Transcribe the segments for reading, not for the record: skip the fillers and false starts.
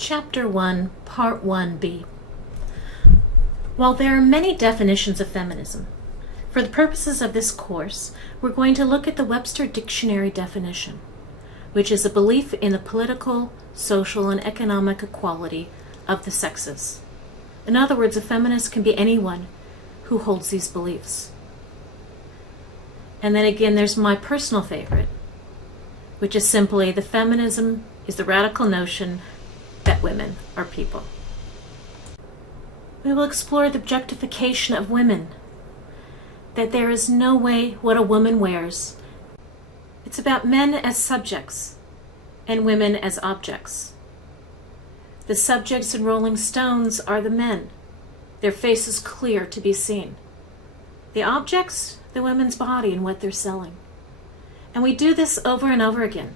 Chapter 1, Part 1b. While there are many definitions of feminism, for the purposes of this course, we're going to look at the Webster Dictionary definition, which is a belief in the political, social, and economic equality of the sexes. In other words, a feminist can be anyone who holds these beliefs. And then again, there's my personal favorite, which is simply the feminism is the radical notion that women are people. We will explore the objectification of women, that there is no way what a woman wears. It's about men as subjects and women as objects. The subjects in Rolling Stones are the men, their faces clear to be seen. The objects, the women's body and what they're selling. And we do this over and over again.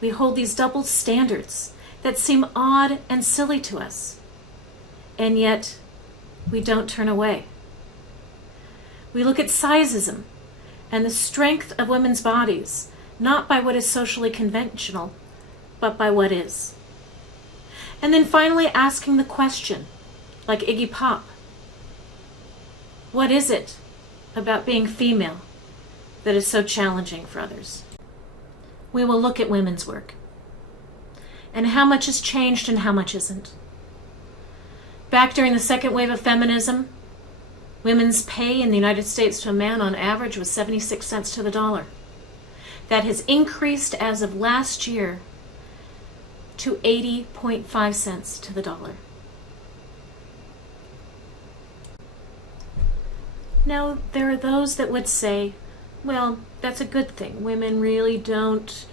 We hold these double standards that seem odd and silly to us, and yet we don't turn away. We look at sizeism and the strength of women's bodies, not by what is socially conventional, but by what is. And then finally asking the question, like Iggy Pop, what is it about being female that is so challenging for others? We will look at women's work and how much has changed and how much isn't. Back during the second wave of feminism, women's pay in the United States to a man on average was 76 cents to the dollar. That has increased as of last year to 80.5 cents to the dollar. Now, there are those that would say, well, that's a good thing. Women really don't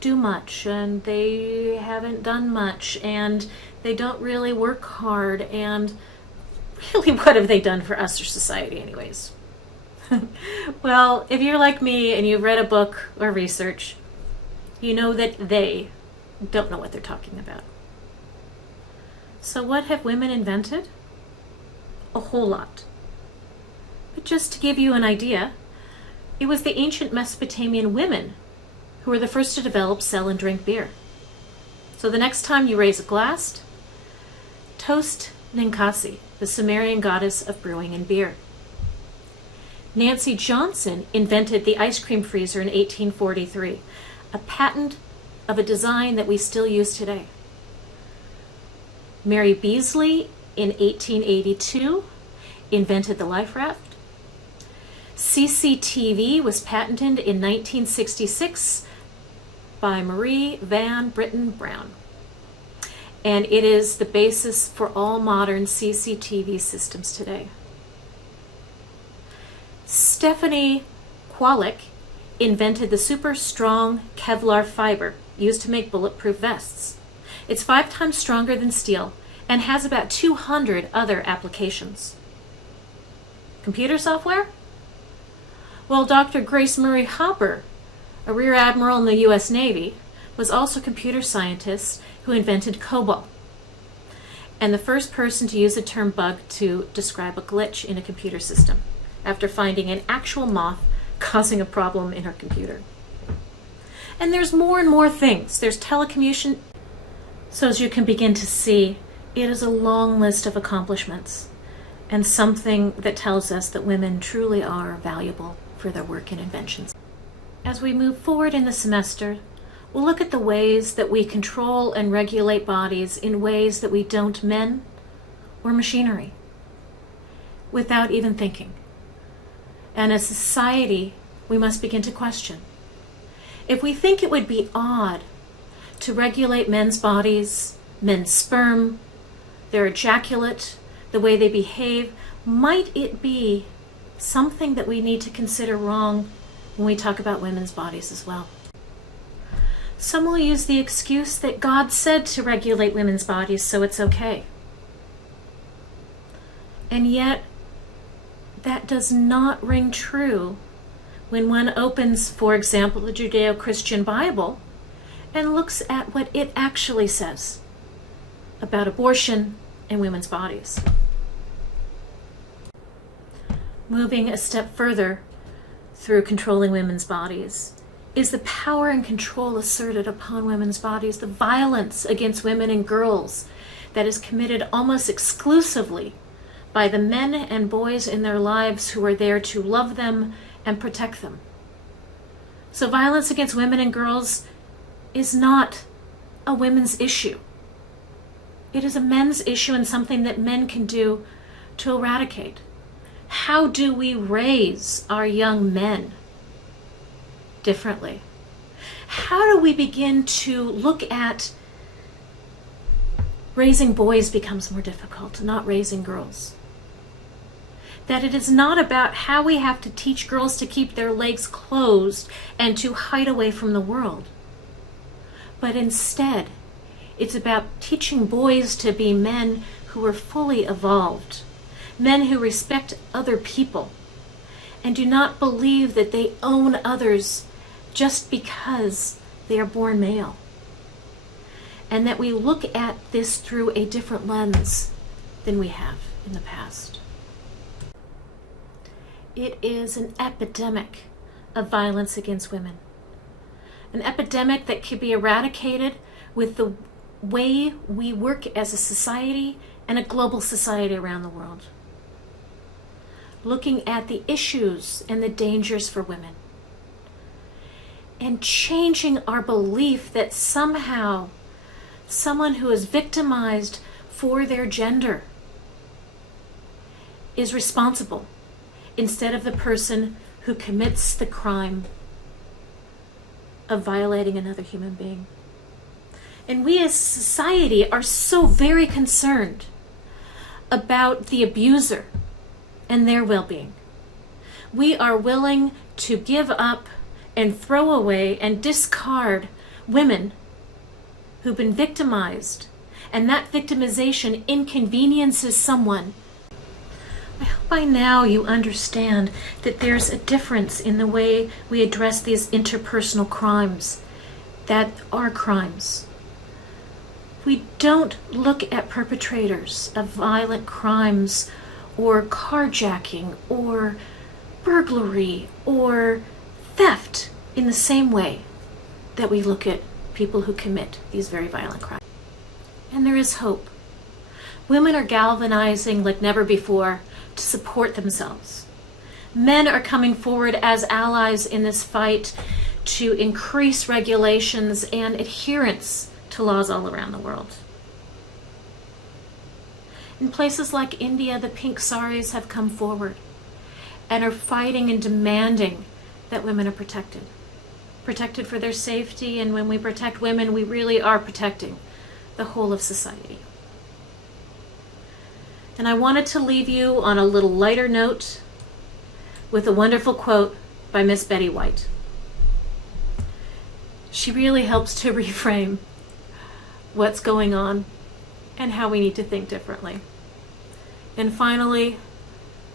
do much, and they haven't done much, and they don't really work hard, and really, what have they done for us or society anyways? Well, if you're like me and you've read a book or research, you know that they don't know what they're talking about. So what have women invented? A whole lot. But just to give you an idea, it was the ancient Mesopotamian women who were the first to develop, sell, and drink beer. So the next time you raise a glass, toast Ninkasi, the Sumerian goddess of brewing and beer. Nancy Johnson invented the ice cream freezer in 1843, a patent of a design that we still use today. Mary Beasley in 1882 invented the life raft. CCTV was patented in 1966 by Marie Van Britten Brown, and it is the basis for all modern CCTV systems today. Stephanie Kwolek invented the super strong Kevlar fiber used to make bulletproof vests. It's 5 times stronger than steel and has about 200 other applications. Computer software? Well, Dr. Grace Murray Hopper, a Rear Admiral in the U.S. Navy, was also a computer scientist who invented COBOL, and the first person to use the term bug to describe a glitch in a computer system after finding an actual moth causing a problem in her computer. And there's more and more things. There's telecommunication. So as you can begin to see, it is a long list of accomplishments and something that tells us that women truly are valuable for their work and inventions. As we move forward in the semester, we'll look at the ways that we control and regulate bodies in ways that we don't men or machinery, without even thinking. And as a society, we must begin to question. If we think it would be odd to regulate men's bodies, men's sperm, their ejaculate, the way they behave, might it be something that we need to consider wrong when we talk about women's bodies as well? Some will use the excuse that God said to regulate women's bodies, so it's okay. And yet, that does not ring true when one opens, for example, the Judeo-Christian Bible and looks at what it actually says about abortion and women's bodies. Moving a step further through controlling women's bodies is the power and control asserted upon women's bodies, the violence against women and girls that is committed almost exclusively by the men and boys in their lives who are there to love them and protect them. So violence against women and girls is not a women's issue. It is a men's issue and something that men can do to eradicate. How do we raise our young men differently? How do we begin to look at raising boys becomes more difficult, not raising girls? That it is not about how we have to teach girls to keep their legs closed and to hide away from the world. But instead, it's about teaching boys to be men who are fully evolved, men who respect other people, and do not believe that they own others just because they are born male. And that we look at this through a different lens than we have in the past. It is an epidemic of violence against women. An epidemic that can be eradicated with the way we work as a society and a global society around the world. Looking at the issues and the dangers for women. And changing our belief that somehow someone who is victimized for their gender is responsible instead of the person who commits the crime of violating another human being. And we as a society are so very concerned about the abuser and their well-being. We are willing to give up and throw away and discard women who've been victimized, and that victimization inconveniences someone. I hope by now you understand that there's a difference in the way we address these interpersonal crimes that are crimes. We don't look at perpetrators of violent crimes or carjacking or burglary or theft in the same way that we look at people who commit these very violent crimes. And there is hope. Women are galvanizing like never before to support themselves. Men are coming forward as allies in this fight to increase regulations and adherence to laws all around the world. In places like India, the pink saris have come forward and are fighting and demanding that women are protected. Protected for their safety, and when we protect women, we really are protecting the whole of society. And I wanted to leave you on a little lighter note with a wonderful quote by Miss Betty White. She really helps to reframe what's going on and how we need to think differently. And finally,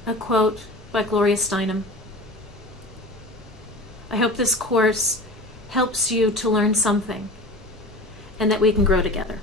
a quote by Gloria Steinem. I hope this course helps you to learn something and that we can grow together.